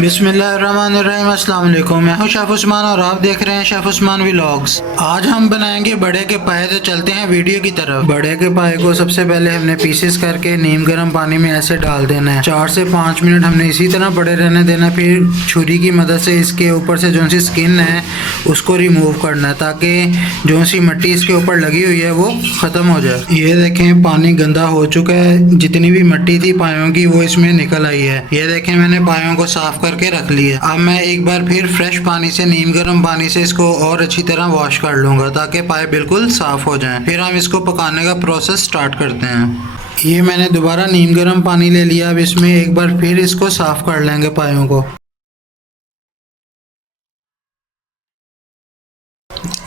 बिस्मिल्लाहिर्रहमानिर्रहीम। अस्सलाम वालेकुम। मैं हूं शेफ उस्मान और आप देख रहे हैं शेफ उस्मान व्लॉग्स। आज हम बनाएंगे बड़े के पाए। तो चलते हैं वीडियो की तरफ। बड़े के पाए को सबसे पहले हमने पीसेस करके नीम गर्म पानी में ऐसे डाल देना है। 4 से 5 मिनट हमने इसी तरह बड़े रहने देना। फिर छुरी की मदद से इसके ऊपर से जो सी स्किन है उसको रिमूव करना है ताकि जो सी मिट्टी इसके ऊपर लगी हुई है वो ख़त्म हो जाए। ये देखें पानी गंदा हो चुका है। जितनी भी मिट्टी थी पायों की वो इसमें निकल आई है। ये देखें मैंने पायों को साफ करके रख लिया। अब मैं एक बार फिर फ्रेश पानी से नीम गर्म पानी से इसको और अच्छी तरह वॉश कर लूँगा ताकि पाए बिल्कुल साफ़ हो जाएं। फिर हम इसको पकाने का प्रोसेस स्टार्ट करते हैं। ये मैंने दोबारा नीम गर्म पानी ले लिया। अब इसमें एक बार फिर इसको साफ़ कर लेंगे पायों को।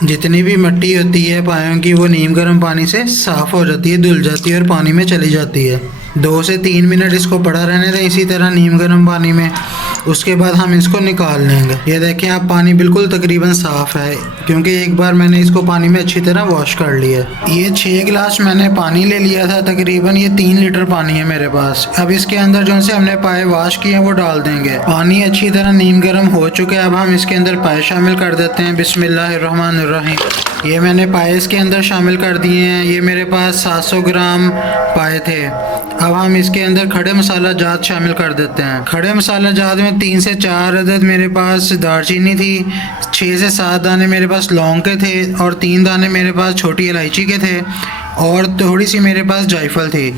जितनी भी मिट्टी होती है पायों की वो नीम गर्म पानी से साफ़ हो जाती है, धुल जाती है और पानी में चली जाती है। 2 से 3 मिनट इसको पड़ा रहने दें इसी तरह नीम गर्म पानी में। उसके बाद हम इसको निकाल लेंगे। ये देखें अब पानी बिल्कुल तकरीबन साफ़ है क्योंकि एक बार मैंने इसको पानी में अच्छी तरह वॉश कर लिया। ये 6 गिलास मैंने पानी ले लिया था। तकरीबन ये 3 लीटर पानी है मेरे पास। अब इसके अंदर जो से हमने पाए वॉश किए हैं वो डाल देंगे। पानी अच्छी तरह नीम गर्म हो चुका है। अब हम इसके अंदर पाए शामिल कर देते हैं। बिस्मिल्लाहिर्रहमानिर्रहीम। ये मैंने पाए इसके अंदर शामिल कर दिए हैं। ये मेरे पास 700 ग्राम पाए थे। अब हम इसके अंदर खड़े मसाला जात शामिल कर देते हैं। खड़े मसाला जात में 3 से 4 अदद मेरे पास दालचीनी थी, 6 से 7 दाने मेरे पास लौंग के थे और 3 दाने मेरे पास छोटी इलायची के थे और थोड़ी सी मेरे पास जायफल थी।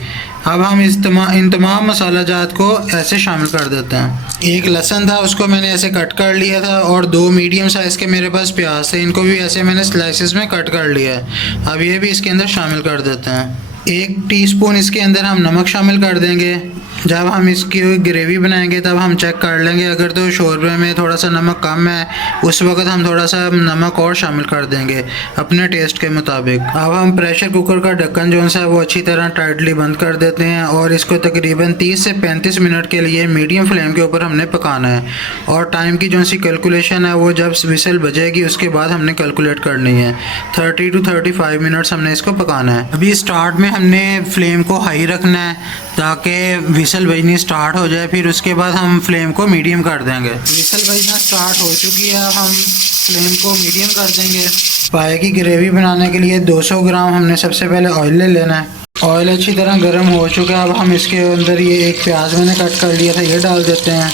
अब हम इन तमाम मसाला जात को ऐसे शामिल कर देते हैं। एक लहसुन था उसको मैंने ऐसे कट कर लिया था और 2 मीडियम साइज़ के मेरे पास प्याज थे, इनको भी ऐसे मैंने स्लाइसेस में कट कर लिया है। अब ये भी इसके अंदर शामिल कर देते हैं। 1 टीस्पून इसके अंदर हम नमक शामिल कर देंगे। जब हम इसकी ग्रेवी बनाएंगे तब हम चेक कर लेंगे, अगर तो शोरबे में थोड़ा सा नमक कम है उस वक्त हम थोड़ा सा नमक और शामिल कर देंगे अपने टेस्ट के मुताबिक। अब हम प्रेशर कुकर का ढक्कन जो है वो अच्छी तरह टाइटली बंद कर देते हैं और इसको तकरीबन 30 से 35 मिनट के लिए मीडियम फ्लेम के ऊपर हमने पकाना है। और टाइम की जो सी कैलकुलेशन है वो जब विसल बजेगी उसके बाद हमने कैलकुलेट करनी है। 30 to 35 मिनट्स हमने इसको पकाना है। अभी स्टार्ट में हमने फ्लेम को हाई रखना है ताकि विसल बजनी स्टार्ट हो जाए। फिर उसके बाद हम फ्लेम को मीडियम कर देंगे। विसल बजना स्टार्ट हो चुकी है। अब हम फ्लेम को मीडियम कर देंगे। पाए की ग्रेवी बनाने के लिए 200 ग्राम हमने सबसे पहले ऑयल ले लेना है। ऑयल अच्छी तरह गर्म हो चुका है। अब हम इसके अंदर ये एक प्याज मैंने कट कर लिया था ये डाल देते हैं।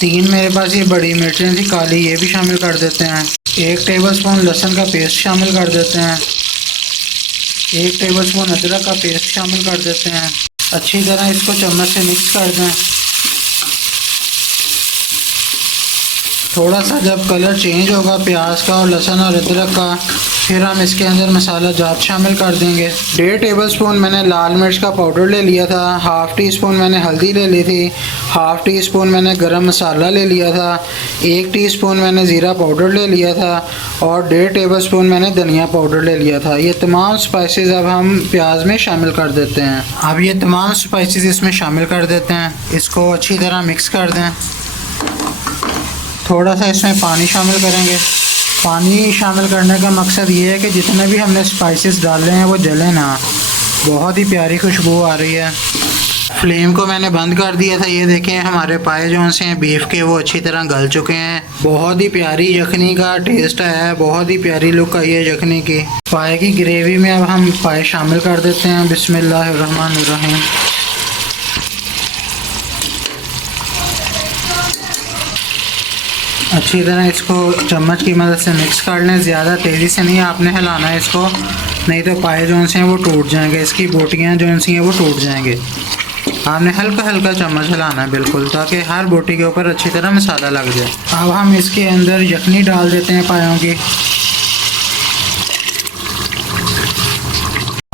3 मेरे पास ये बड़ी मिर्चें थी काली, ये भी शामिल कर देते हैं। 1 टेबलस्पून लहसुन का पेस्ट शामिल कर देते हैं। 1 टेबलस्पून अदरक का पेस्ट शामिल कर देते हैं। अच्छी तरह इसको चम्मच से मिक्स कर दें। थोड़ा सा जब कलर चेंज होगा प्याज का और लहसुन और अदरक का फिर हम इसके अंदर मसाला जात शामिल कर देंगे। 1.5 टेबलस्पून मैंने लाल मिर्च का पाउडर ले लिया था। 1/2 टीस्पून मैंने हल्दी ले ली थी। 1/2 टीस्पून मैंने गरम मसाला ले लिया था। 1 टीस्पून मैंने ज़ीरा पाउडर ले लिया था और 1.5 टेबलस्पून मैंने धनिया पाउडर ले लिया था। ये तमाम स्पाइसेस अब हम प्याज में शामिल कर देते हैं। अब ये तमाम स्पाइसेस इसमें शामिल कर देते हैं। इसको अच्छी तरह मिक्स कर दें। थोड़ा सा इसमें पानी शामिल करेंगे। पानी शामिल करने का मकसद ये है कि जितने भी हमने स्पाइसेस डाले हैं वो जले ना। बहुत ही प्यारी खुशबू आ रही है। फ्लेम को मैंने बंद कर दिया था। ये देखें हमारे पाए जो से हैं बीफ के वो अच्छी तरह गल चुके हैं। बहुत ही प्यारी यखनी का टेस्ट है, बहुत ही प्यारी लुक आई है यखनी की। पाए की ग्रेवी में अब हम पाए शामिल कर देते हैं। बिस्मिल्लाहिर्रहमानिर्रहीम। अच्छी तरह इसको चम्मच की मदद से मिक्स कर लें। ज़्यादा तेज़ी से नहीं आपने हिलाना है इसको, नहीं तो पाए जो से हैं वो टूट जाएंगे। इसकी बोटियाँ जो सी हैं वो टूट जाएंगे। आपने हल्का हल्का चम्मच हिलाना है बिल्कुल ताकि हर बोटी के ऊपर अच्छी तरह मसाला लग जाए। अब हम इसके अंदर यखनी डाल देते हैं पायों की।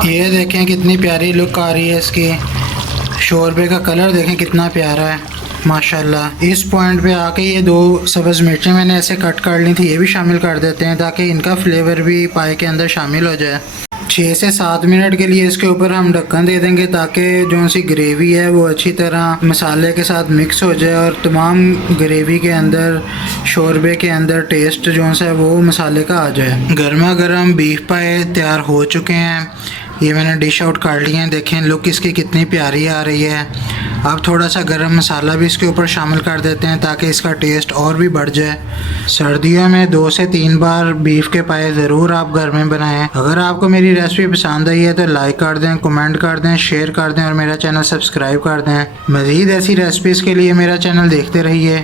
ये देखें कितनी प्यारी लुक आ रही है इसकी। शोरबे का कलर देखें कितना प्यारा है माशाल्लाह। इस पॉइंट पे आके ये 2 सब्ज़ मिर्चें मैंने ऐसे कट कर ली थी ये भी शामिल कर देते हैं ताकि इनका फ्लेवर भी पाए के अंदर शामिल हो जाए। 6 से 7 मिनट के लिए इसके ऊपर हम ढक्कन दे देंगे ताकि जो सी ग्रेवी है वो अच्छी तरह मसाले के साथ मिक्स हो जाए और तमाम ग्रेवी के अंदर शोरबे के अंदर टेस्ट जो है वो मसाले का आ जाए। गर्मा गर्म बीफ पाए तैयार हो चुके हैं। ये मैंने डिश आउट कर लिए हैं। देखें लुक इसकी कितनी प्यारी आ रही है। अब थोड़ा सा गरम मसाला भी इसके ऊपर शामिल कर देते हैं ताकि इसका टेस्ट और भी बढ़ जाए। सर्दियों में 2 से 3 बार बीफ के पाए ज़रूर आप घर में बनाएं। अगर आपको मेरी रेसिपी पसंद आई है तो लाइक कर दें, कमेंट कर दें, शेयर कर दें और मेरा चैनल सब्सक्राइब कर दें। मज़ीद ऐसी रेसिपीज़ के लिए मेरा चैनल देखते रहिए।